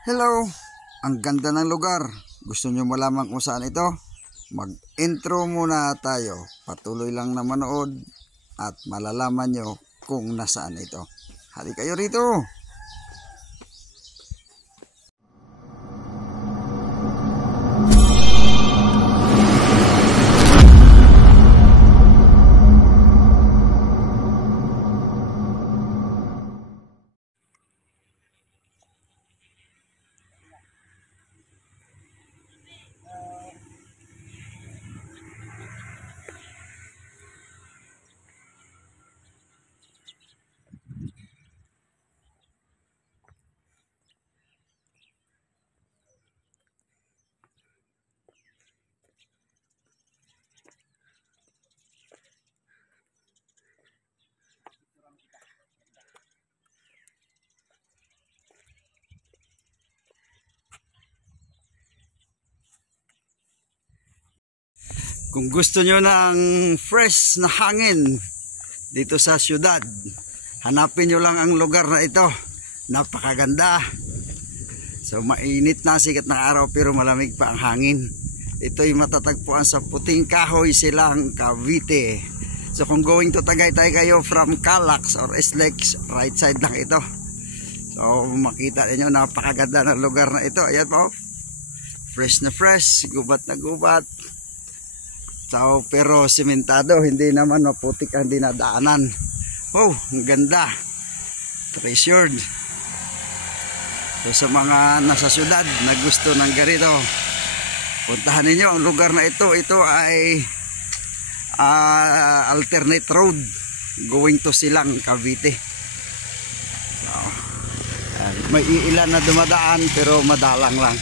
Hello! Ang ganda ng lugar. Gusto nyo malaman kung saan ito? Mag-intro muna tayo. Patuloy lang na manood at malalaman nyo kung nasaan ito. Hali kayo rito! Kung gusto nyo ng fresh na hangin dito sa syudad, hanapin nyo lang ang lugar na ito. Napakaganda. So mainit na, sikat ng araw pero malamig pa ang hangin. Ito'y matatagpuan sa Puting Kahoy, Silang, Cavite. So kung going to Tagaytay kayo from Calax or SLEX, right side lang ito. So makita niyo napakaganda ng lugar na ito. Ayan po, fresh na fresh, gubat na gubat. So, pero simentado, hindi naman maputik ang dinadaanan. Oh, ang ganda. Treasured. So sa mga nasa syudad na gusto ng ganito, puntahan ninyo ang lugar na ito. Ito ay alternate road going to Silang, Cavite. So, may ilan na dumadaan pero madalang lang.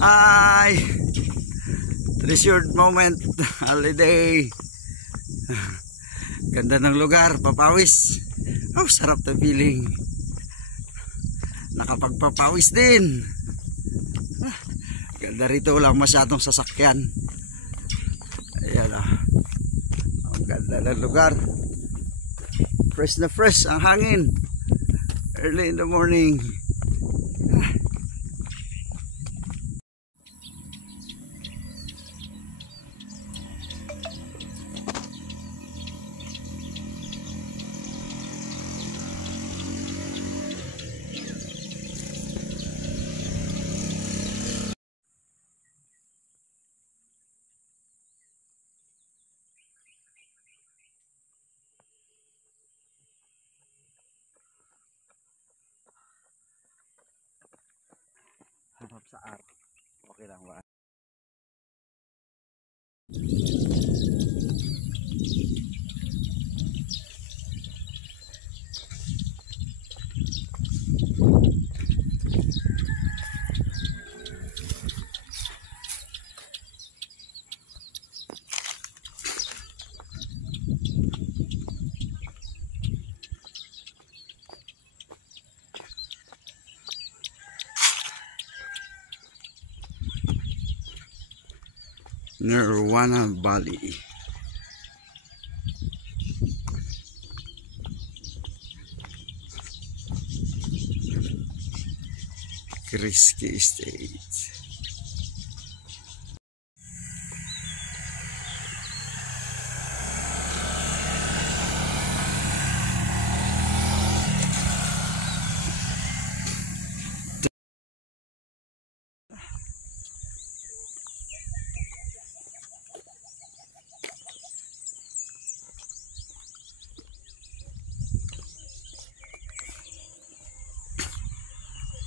Ay, treasured moment, holiday. Ganda ng lugar, papawis. Oh, sarap na feeling. Nakapagpapawis din. Ganda rito, walang masyadong sasakyan. Ayan oh. Ang ganda ng lugar. Fresh na fresh ang hangin. Early in the morning. Harap sa art. Okay lang ba? Nirvana Valley. Risky Estates.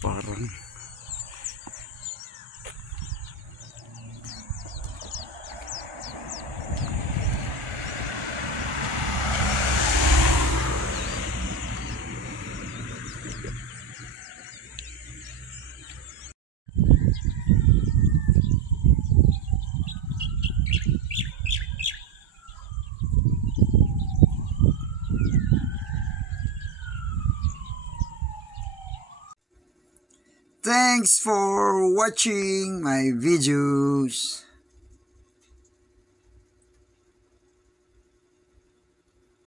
Parang Thanks for watching my videos.